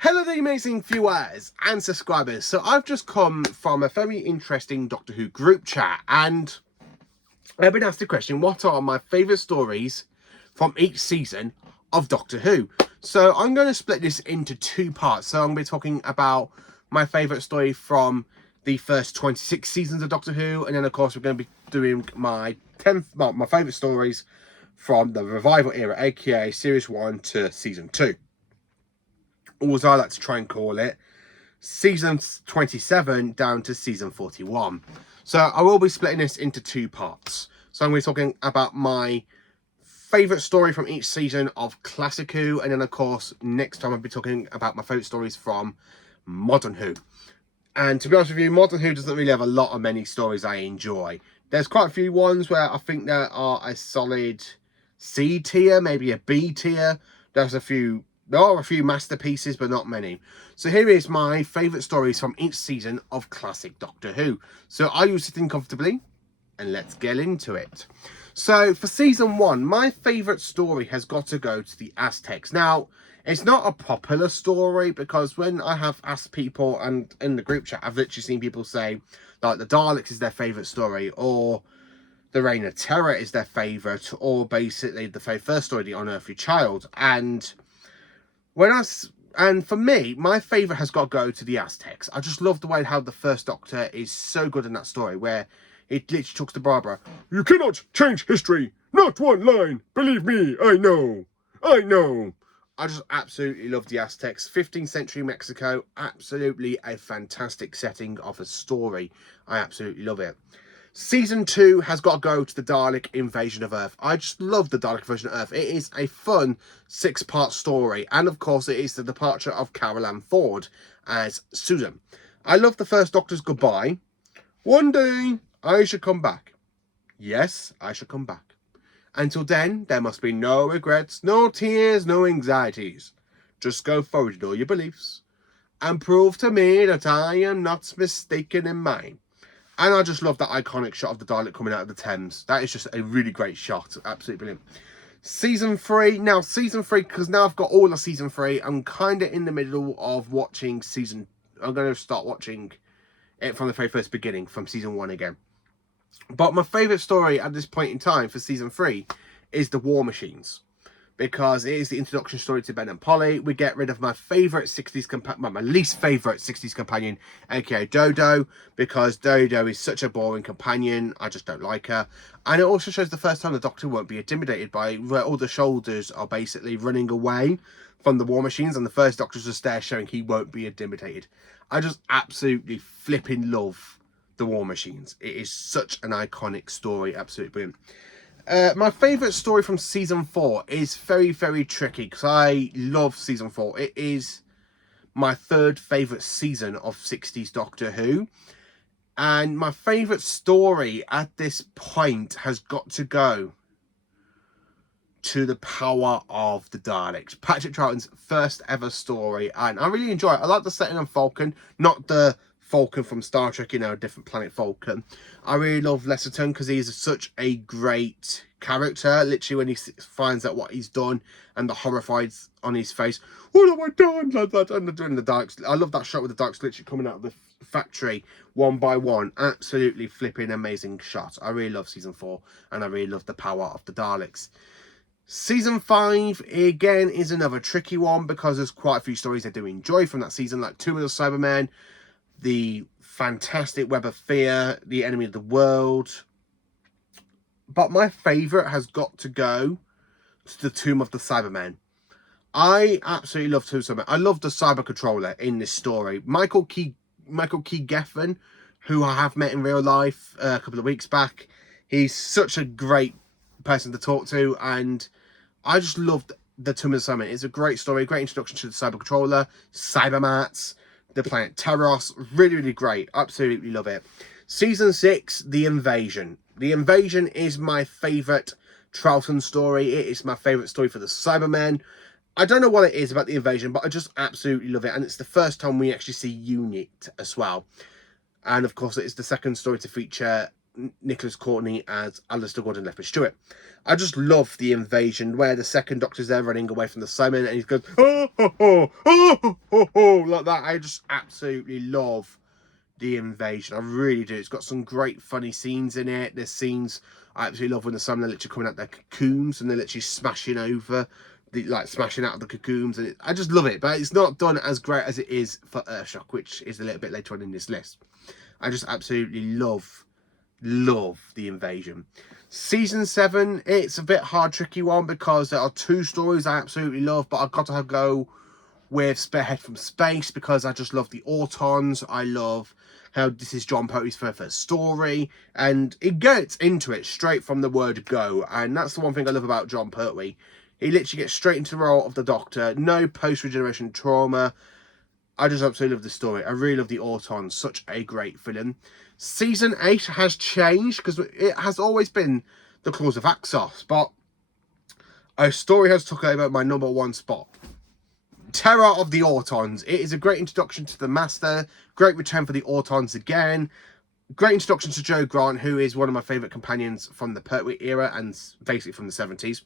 Hello the amazing viewers and subscribers. So I've just come from a very interesting Doctor Who group chat and I've been asked the question, what are my favourite stories from each season of Doctor Who? So I'm going to split this into two parts. So I'm going to be talking about my favourite story from the first 26 seasons of Doctor Who, and then of course we're going to be doing my favourite stories from the revival era, aka series 1 to season 2. Or as I like to try and call it, season 27 down to season 41. So I will be splitting this into two parts. So I'm going to be talking about my favourite story from each season of Classic Who, and then of course next time I'll be talking about my favourite stories from Modern Who. And to be honest with you, Modern Who doesn't really have a lot of many stories I enjoy. There's quite a few ones where I think there are a solid C tier, maybe a B tier. There are a few masterpieces, but not many. So here is my favourite stories from each season of classic Doctor Who. So are you sitting comfortably? And let's get into it. So for season 1, my favourite story has got to go to the Aztecs. Now, it's not a popular story because when I have asked people, and in the group chat, I've literally seen people say, like, the Daleks is their favourite story, or the Reign of Terror is their favourite, or basically the very first story, The Unearthly Child. And for me, my favourite has got to go to the Aztecs. I just love the way how the first Doctor is so good in that story, where it literally talks to Barbara. You cannot change history. Not one line. Believe me, I know. I know. I just absolutely love the Aztecs. 15th century Mexico, absolutely a fantastic setting of a story. I absolutely love it. Season 2 has got to go to the Dalek Invasion of Earth. I just love the Dalek Invasion of Earth. It is a fun 6-part story. And of course, it is the departure of Carol Ann Ford as Susan. I love the first Doctor's goodbye. One day, I shall come back. Yes, I shall come back. Until then, there must be no regrets, no tears, no anxieties. Just go forward in all your beliefs and prove to me that I am not mistaken in mine. And I just love that iconic shot of the Dalek coming out of the Thames. That is just a really great shot. Absolutely brilliant. Season 3. Now, season 3, because now I've got all of season 3, I'm kind of in the middle of watching season... I'm going to start watching it from the very first beginning, from season 1 again. But my favourite story at this point in time for season 3 is the War Machines. Because it is the introduction story to Ben and Polly. We get rid of my favourite 60s companion, my least favourite 60s companion, aka Dodo, because Dodo is such a boring companion. I just don't like her. And it also shows the first time the Doctor won't be intimidated by where all the shoulders are basically running away from the War Machines, and the first Doctor's just there showing he won't be intimidated. I just absolutely flipping love the War Machines. It is such an iconic story, absolutely brilliant. My favourite story from season 4 is very, very tricky because I love season 4. It is my third favourite season of 60s Doctor Who. And my favourite story at this point has got to go to The Power of the Daleks. Patrick Troughton's first ever story. And I really enjoy it. I like the setting of Vulcan, not the Vulcan from Star Trek, you know, a different planet Vulcan. I really love Lesserton because he's such a great character. Literally, when he finds out what he's done and the horrified on his face, what have I done? And the Daleks. I love that shot with the Daleks literally coming out of the factory one by one. Absolutely flipping amazing shot. I really love season 4 and I really love the power of the Daleks. Season 5, again, is another tricky one because there's quite a few stories I do enjoy from that season, like Tomb of the Cybermen, the fantastic Web of Fear, The Enemy of the World. But my favourite has got to go to the Tomb of the Cybermen. I absolutely love Tomb of the Cybermen. I love the Cyber Controller in this story. Michael Key Geffen, who I have met in real life a couple of weeks back. He's such a great person to talk to, and I just loved the Tomb of the Cybermen. It's a great story, great introduction to the Cyber Controller, Cybermats, the planet Teros. Really, really great. Absolutely love it. Season 6, The Invasion. The Invasion is my favourite Troughton story. It is my favourite story for the Cybermen. I don't know what it is about the Invasion, but I just absolutely love it. And it's the first time we actually see UNIT as well. And of course, it is the second story to feature Nicholas Courtney as Alistair Gordon Leopard Stewart. I just love the invasion where the second Doctor's there running away from the Simon and he goes, oh, ho, ho, oh, ho, ho, ho, like that. I just absolutely love the invasion. I really do. It's got some great funny scenes in it. There's scenes I absolutely love when the Simon are literally coming out their cocoons and they're literally smashing over, smashing out of the cocoons. And I just love it. But it's not done as great as it is for Earthshock, which is a little bit later on in this list. I just absolutely love the invasion. Season 7, it's a bit hard, tricky one because there are 2 stories I absolutely love, but I've got to go with Spearhead from Space because I just love the Autons. I love how this is Jon Pertwee's first story, and it gets into it straight from the word go, and that's the one thing I love about Jon Pertwee. He literally gets straight into the role of the Doctor, no post-regeneration trauma. I just absolutely love the story. I really love the Autons, such a great villain. Season 8 has changed because it has always been the Claws of Axos, but a story has took over my #1 spot. Terror of the Autons. It is a great introduction to the Master, great return for the Autons again, great introduction to Jo Grant, who is one of my favourite companions from the Pertwee era and basically from the 70s.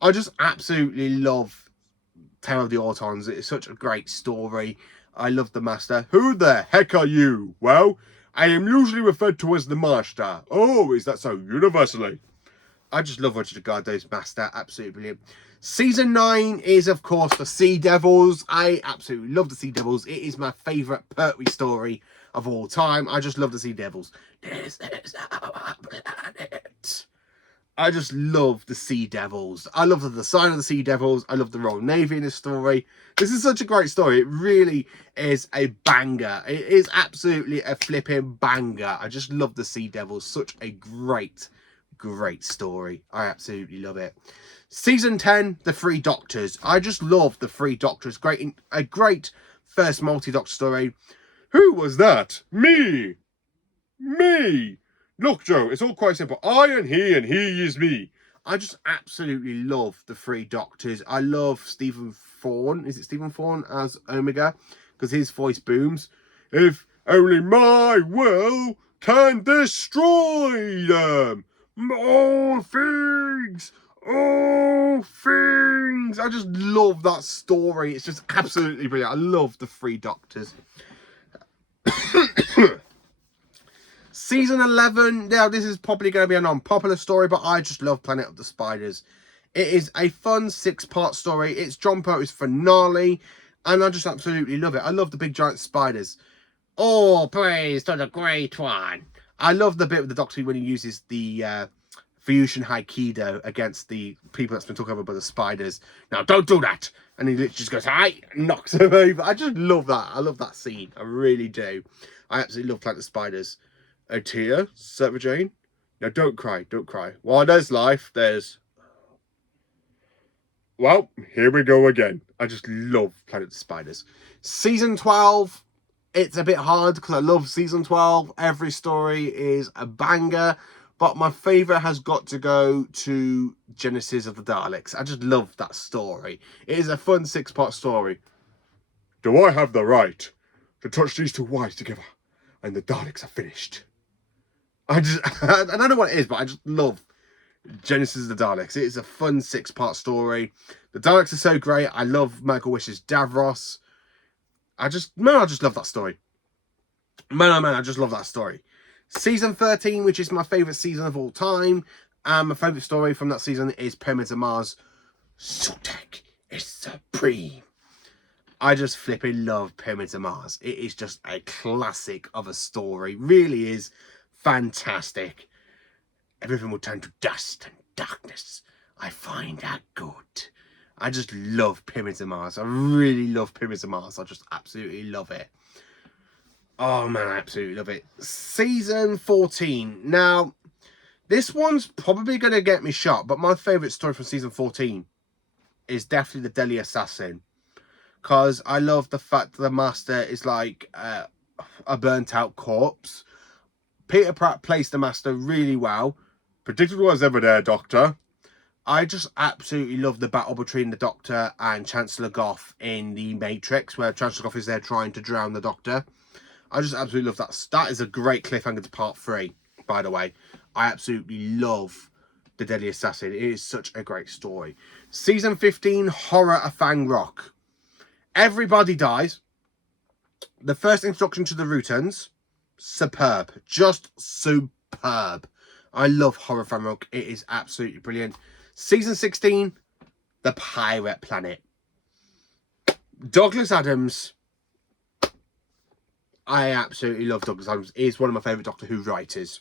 I just absolutely love Terror of the Autons. It's such a great story. I love the Master. Who the heck are you? Well, I am usually referred to as the Master. Oh, is that so universally? I just love Roger Delgado's Master. Absolutely brilliant. Season 9 is, of course, the Sea Devils. I absolutely love the Sea Devils. It is my favourite Pertwee story of all time. I just love the Sea Devils. This is our planet. I just love the Sea Devils. I love the design of the Sea Devils. I love the Royal Navy in this story. This is such a great story. It really is a banger. It is absolutely a flipping banger. I just love the Sea Devils. Such a great story. I absolutely love it. Season 10, The Three Doctors. I just love The Three Doctors. A great first multi-doctor story. Who was that? Me. Look, Joe, it's all quite simple. I and he is me. I just absolutely love The Three Doctors. I love Stephen Thorne. Is it Stephen Thorne as Omega? Because his voice booms. If only my will can destroy them. All things. I just love that story. It's just absolutely brilliant. I love The Three Doctors. Season 11, now this is probably going to be an unpopular story, but I just love Planet of the Spiders. It is a fun 6-part story. It's Jon Pertwee's finale, and I just absolutely love it. I love the big giant spiders. All praise to the great one. I love the bit with the Doctor when he uses the Fusion Haikido against the people that's been took over by the spiders. Now, don't do that. And he literally just goes, hi, and knocks them over. I just love that. I love that scene. I really do. I absolutely love Planet of the Spiders. A tear, Sarah Jane? No, don't cry, don't cry. While there's life, there's... Well, here we go again. I just love Planet of the Spiders. Season 12, it's a bit hard because I love Season 12. Every story is a banger. But my favourite has got to go to Genesis of the Daleks. I just love that story. It is a fun 6-part story. Do I have the right to touch these 2 wives together? And the Daleks are finished. I don't know what it is, but I just love Genesis of the Daleks. It is a fun 6-part story. The Daleks are so great. I love Michael Wish's Davros. I just love that story. Man, I just love that story. Season 13, which is my favourite season of all time. And my favourite story from that season is Pyramids of Mars. Sutekh is supreme. I just flipping love Pyramids of Mars. It is just a classic of a story. Really is fantastic. Everything will turn to dust and darkness. I find that good. I just love Pyramids of Mars. I really love Pyramids of Mars. I just absolutely love it. Oh man, I absolutely love it. Season 14. Now, this one's probably going to get me shot, but my favourite story from season 14 is definitely the Delhi Assassin. Because I love the fact that the Master is like a burnt out corpse. Peter Pratt plays the Master really well. Predictable as ever there, Doctor. I just absolutely love the battle between the Doctor and Chancellor Goff in The Matrix, where Chancellor Goff is there trying to drown the Doctor. I just absolutely love that. That is a great cliffhanger to part 3. by the way. I absolutely love The Deadly Assassin. It is such a great story. Season 15, Horror of Fang Rock. Everybody dies. The first introduction to the Rutans, superb. Just superb. I love Horror of Fang Rock. It is absolutely brilliant. Season 16, The Pirate Planet. Douglas Adams. I absolutely love Douglas Adams. He's one of my favourite Doctor Who writers.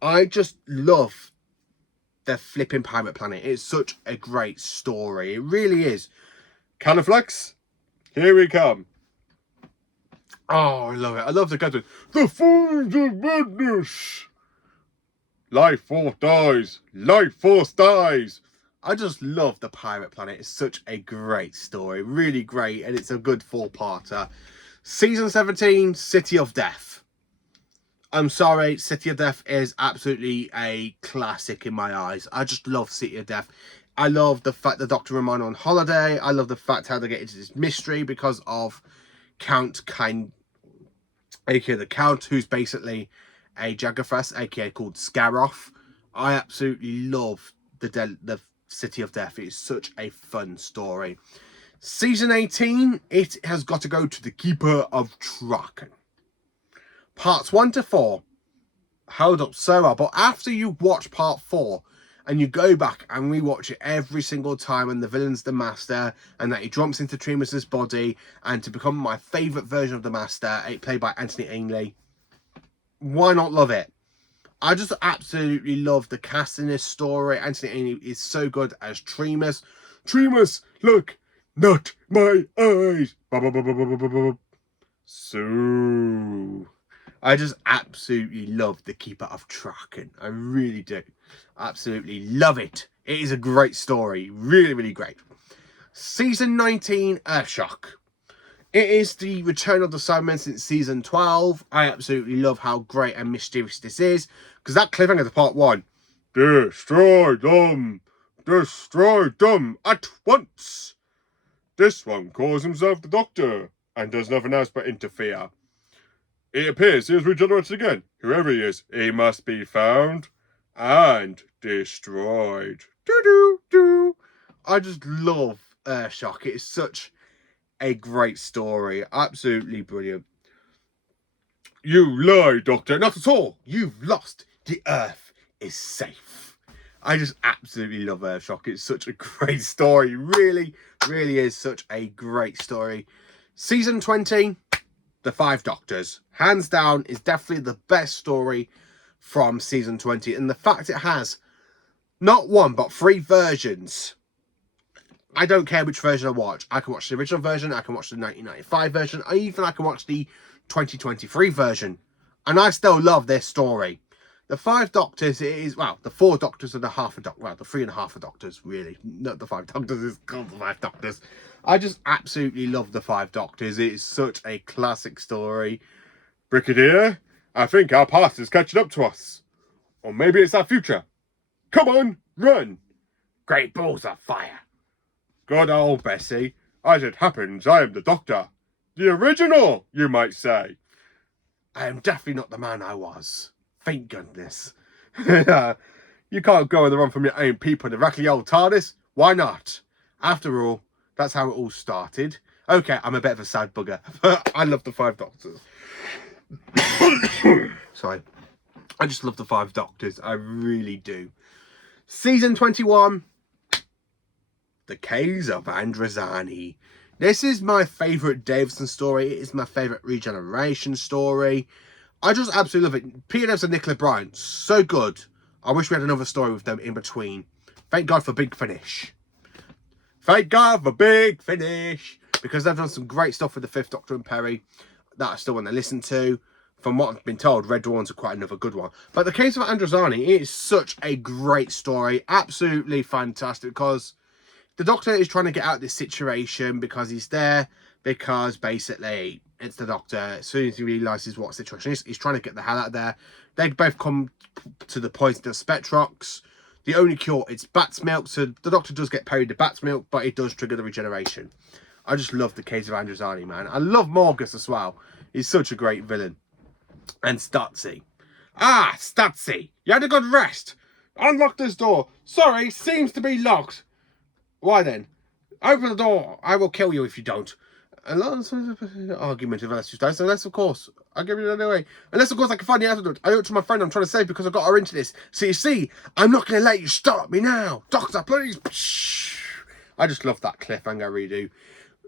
I just love the flipping Pirate Planet. It's such a great story. It really is. Canaflex, here we come. Oh, I love it. I love the character. The Forms of Madness. Life Force dies. Life Force dies. I just love the Pirate Planet. It's such a great story. Really great. And it's a good 4-parter. Season 17, City of Death. I'm sorry, City of Death is absolutely a classic in my eyes. I just love City of Death. I love the fact the Doctor and Mine on holiday. I love the fact how they get into this mystery because of Count aka the Count, who's basically a Jaggerfest, aka called Scaroth. I absolutely love the City of Death. It's such a fun story. Season 18, it has got to go to the Keeper of Traken. Parts 1 to 4 held up so well, but after you watch part 4 and you go back and rewatch it every single time, and the villain's the Master, and that he jumps into Tremas's body and to become my favourite version of the Master, played by Anthony Ainley, why not love it? I just absolutely love the cast in this story. Anthony Ainley is so good as Tremas. Tremas, look, not my eyes. So I just absolutely love the Keeper of Traken. I really do. Absolutely love it. It is a great story. Really, really great. Season 19, Earthshock. It is the return of the Cybermen since season 12. I absolutely love how great and mysterious this is. Because that cliffhanger to part 1. Destroy them. Destroy them at once. This one calls himself the Doctor and does nothing else but interfere. It appears he has regenerated again. Whoever he is, he must be found and destroyed. Do-do-do. I just love Earthshock. It is such a great story. Absolutely brilliant. You lie, Doctor. Not at all. You've lost. The Earth is safe. I just absolutely love Earthshock. It's such a great story. Really, really is such a great story. Season 20, The Five Doctors. Hands down, is definitely the best story from season 20. And the fact it has not one, but 3 versions. I don't care which version I watch. I can watch the original version. I can watch the 1995 version. Even I can watch the 2023 version. And I still love this story. The 5 Doctors, it is, well, the 4 Doctors and a half a Doctor. Well, the 3 and a half Doctors, really. Not the 5 Doctors, it's called the 5 Doctors. I just absolutely love the 5 Doctors. It is such a classic story. Brigadier, I think our past is catching up to us. Or maybe it's our future. Come on, run. Great balls of fire. Good old Bessie. As it happens, I am the Doctor. The original, you might say. I am definitely not the man I was. Thank goodness. You can't go on the run from your own people in the rackly old TARDIS. Why not? After all, that's how it all started. Okay, I'm a bit of a sad bugger, but I love the 5 Doctors. Sorry. I just love the 5 Doctors. I really do. Season 21, The Caves of Androzani. This is my favourite Davison story. It is my favourite regeneration story. I just absolutely love it. Peter Davison and Nicola Bryant, so good. I wish we had another story with them in between. Thank God for Big Finish. Thank God for Big Finish. Because they've done some great stuff with the 5th Doctor and Perry that I still want to listen to. From what I've been told, Red Dawn's are quite another good one. But The Case of Androzani, it is such a great story. Absolutely fantastic. Because the Doctor is trying to get out of this situation because he's there. Because basically, it's the Doctor. As soon as he realises what the situation is, he's trying to get the hell out of there. They both come to the poison of Spectrox. The only cure, it's bat's milk. So the Doctor does get parried the bat's milk, but it does trigger the regeneration. I just love The Case of Androzani, man. I love Morgus as well. He's such a great villain. And Stutzy. Ah, Statsy, you had a good rest. Unlock this door. Sorry, seems to be locked. Why then? Open the door. I will kill you if you don't. A lot of argument if that's just unless of course I'll give you that anyway. Unless of course I can find the antidote. I owe it to my friend I'm trying to save because I got her into this. So you see, I'm not gonna let you stop me now. Doctor, please. I just love that cliffhanger, I really do.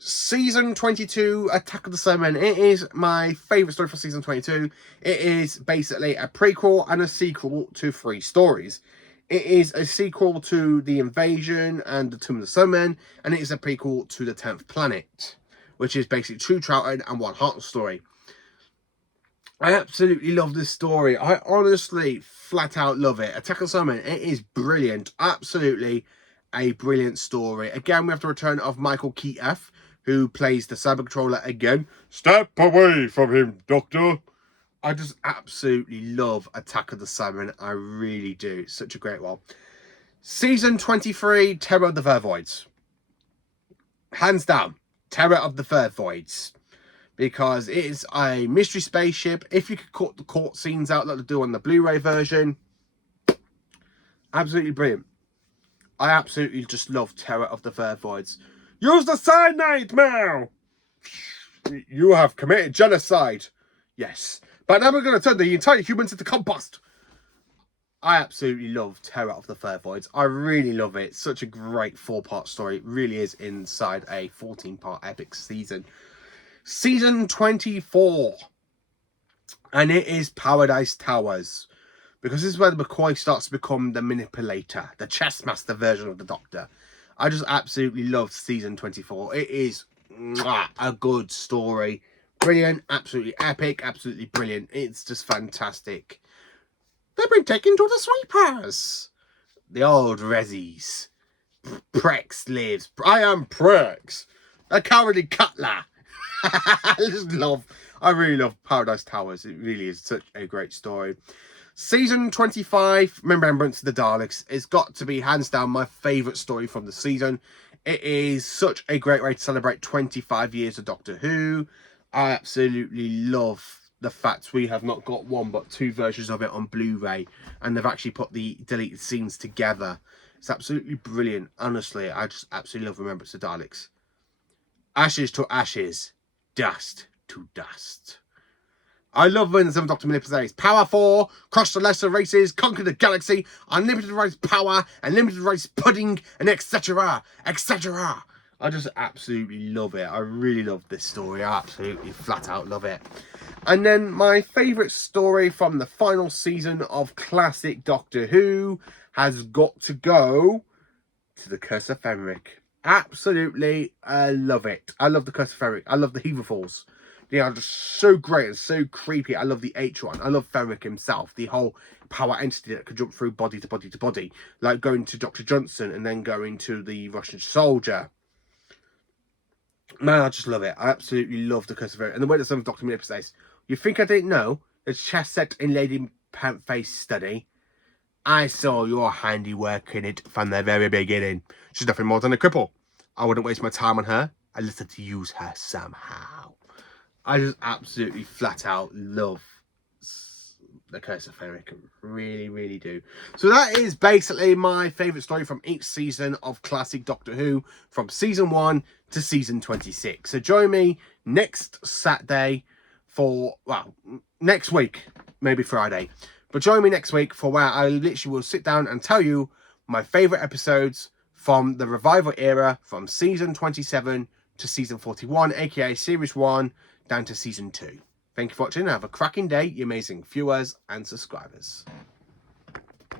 Season 22, Attack of the Cybermen. It is my favourite story for season 22. It is basically a prequel and a sequel to 3 stories. It is a sequel to The Invasion and The Tomb of the Cybermen, and it is a prequel to The 10th Planet, which is basically True Troughton and One Heart story. I absolutely love this story. I honestly flat out love it. Attack of the Cybermen, it is brilliant. Absolutely a brilliant story. Again, we have the return of Michael Keaton, who plays the Cyber Controller again. Step away from him, Doctor. I just absolutely love Attack of the Cybermen. I really do. It's such a great one. Season 23, Terror of the Vervoids. Hands down, Terror of the Vervoids. Because it is a mystery spaceship. If you could cut the court scenes out like they do on the Blu-ray version. Absolutely brilliant. I absolutely just love Terror of the Vervoids. Use the cyanide now! You have committed genocide. Yes. But now we're going to turn the entire humans into compost. I absolutely love Terror of the Vervoids. I really love it. Such a great 4-part story. It really is inside a 14-part epic season. Season 24. And it is Paradise Towers. Because this is where McCoy starts to become the manipulator. The chess master version of the Doctor. I just absolutely love season 24. It is a good story. Brilliant, absolutely epic, absolutely brilliant. It's just fantastic. They've been taken to the sweepers. The old Rezzies. Prex lives. I am Prex. A cowardly cutler. I really love Paradise Towers. It really is such a great story. Season 25, Remembrance of the Daleks, has got to be hands down my favourite story from the season. It is such a great way to celebrate 25 years of Doctor Who. I absolutely love the fact we have not got 1 but 2 versions of it on Blu-ray, and they've actually put the deleted scenes together. It's absolutely brilliant. Honestly, I just absolutely love Remembrance of the Daleks. Ashes to ashes, dust to dust. I love when the 7th Doctor manipulates Power 4, crush the lesser races, conquer the galaxy, unlimited race power, unlimited race pudding, and etc. etc. I just absolutely love it. I really love this story. I absolutely flat out love it. And then my favourite story from the final season of classic Doctor Who has got to go to The Curse of Fenric. Absolutely, I love it. I love The Curse of Fenric. I love the Heaver Falls. They are just so great and so creepy. I love the H1. I love Fenric himself. The whole power entity that could jump through body to body to body. Like going to Dr. Johnson and then going to the Russian soldier. Man, I just love it. I absolutely love The Curse of Fenric. And the way that some Doctor Manipulates says, you think I didn't know? The chess set in Lady Pantface study. I saw your handiwork in it from the very beginning. She's nothing more than a cripple. I wouldn't waste my time on her. I just had to use her somehow. I just absolutely flat out love The Curse of Fenric. Really, really do. So that is basically my favourite story from each season of classic Doctor Who, from season 1 to season 26. So join me next Saturday for, well, next week, maybe Friday. But join me next week for where I literally will sit down and tell you my favourite episodes from the revival era, from season 27 to season 41, aka series 1 down to season 2. Thank you for watching. Have a cracking day, you amazing viewers and subscribers.